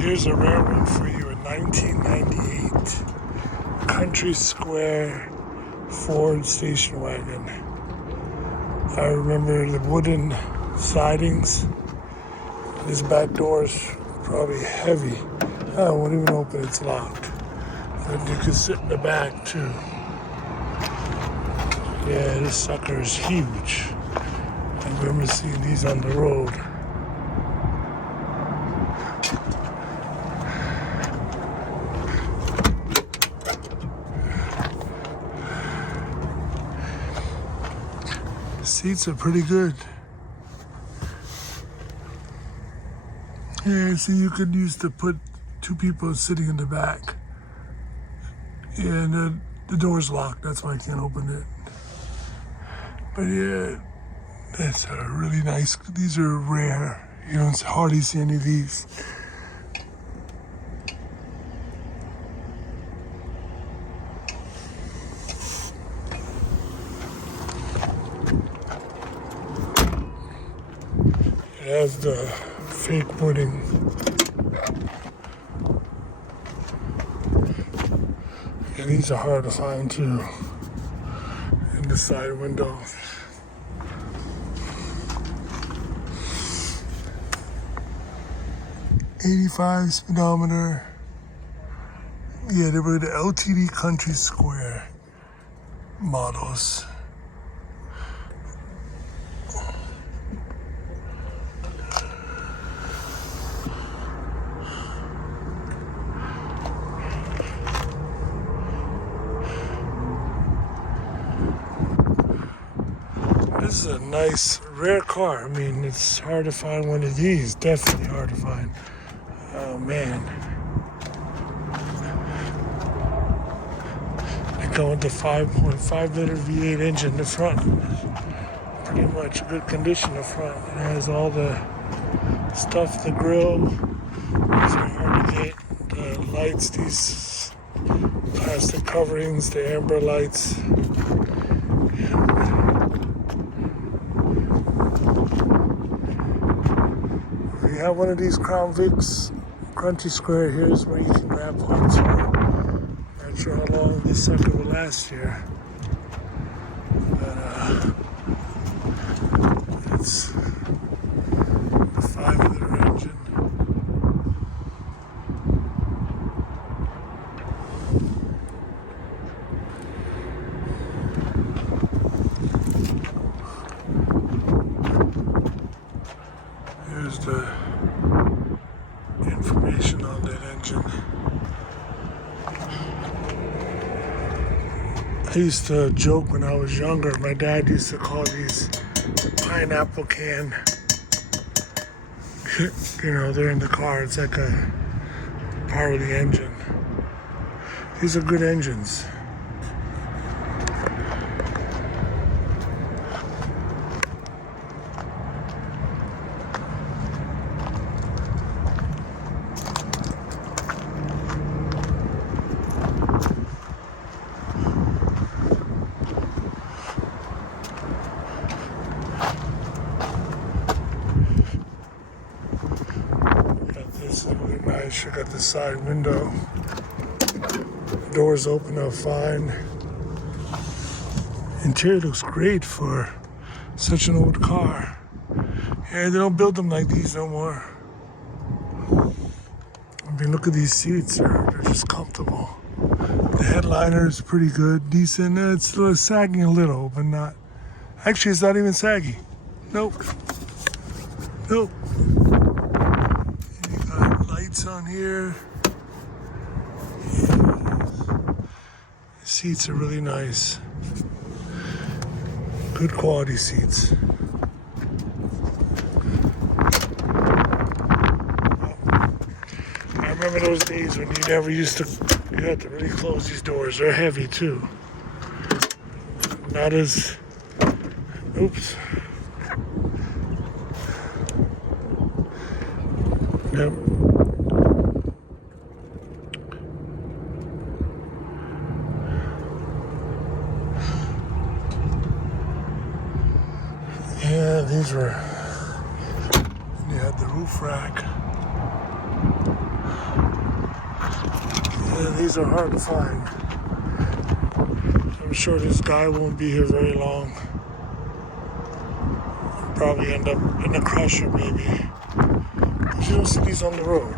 Here's a rare one for you, a 1998 Country Squire Ford station wagon. I remember the wooden sidings. This back door's probably heavy. I won't even open, it's locked. But you can sit in the back too. Yeah, this sucker is huge. I remember seeing these on the road. Seats are pretty good. Yeah, see, you could use to put two people sitting in the back. Yeah, and the door's locked, that's why I can't open it. But yeah, that's a really nice, these are rare. You don't hardly see any of these. It has the fake wooding. And these are hard to find too. In the side window. '85 speedometer. Yeah, they were the LTD Country Squire models. This is a nice, rare car. I mean, it's hard to find one of these. Definitely hard to find. Oh, man. They come with the 5.5 liter V8 engine in the front. Pretty much good condition in the front. It has all the stuff, the grill. These are hard to get. The lights, these plastic coverings, the amber lights. If you have one of these Crown Vics, Country Squire, here's where you can grab parts for. Not sure how long this sucker will last here. But it's a 5 liter engine. Here's the information on that engine. I used to joke when I was younger, my dad used to call these pineapple can. You know, they're in the car, it's like a part of the engine. These are good engines. This is really nice. You got the side window. Doors open up fine. Interior looks great for such an old car. Yeah, they don't build them like these no more. I mean, look at these seats. They're just comfortable. The headliner is pretty good, decent. It's still sagging a little, but not. Actually, it's not even saggy. Nope. Nope. Lights on here. Yeah. Seats are really nice. Good quality seats. I remember those days when you never used to, you had to really close these doors. They're heavy too. Not as, oops. Yep. Yeah, these were, you had the roof rack. these are hard to find. I'm sure this guy won't be here very long. Probably end up in a crusher maybe. But you don't see these on the road.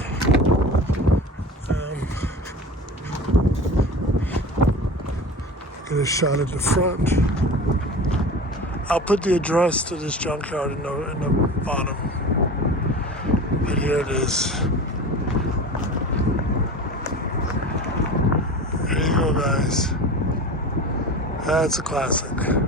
Get a shot at the front. I'll put the address to this junkyard in the bottom. But here it is. There you go, guys. That's a classic.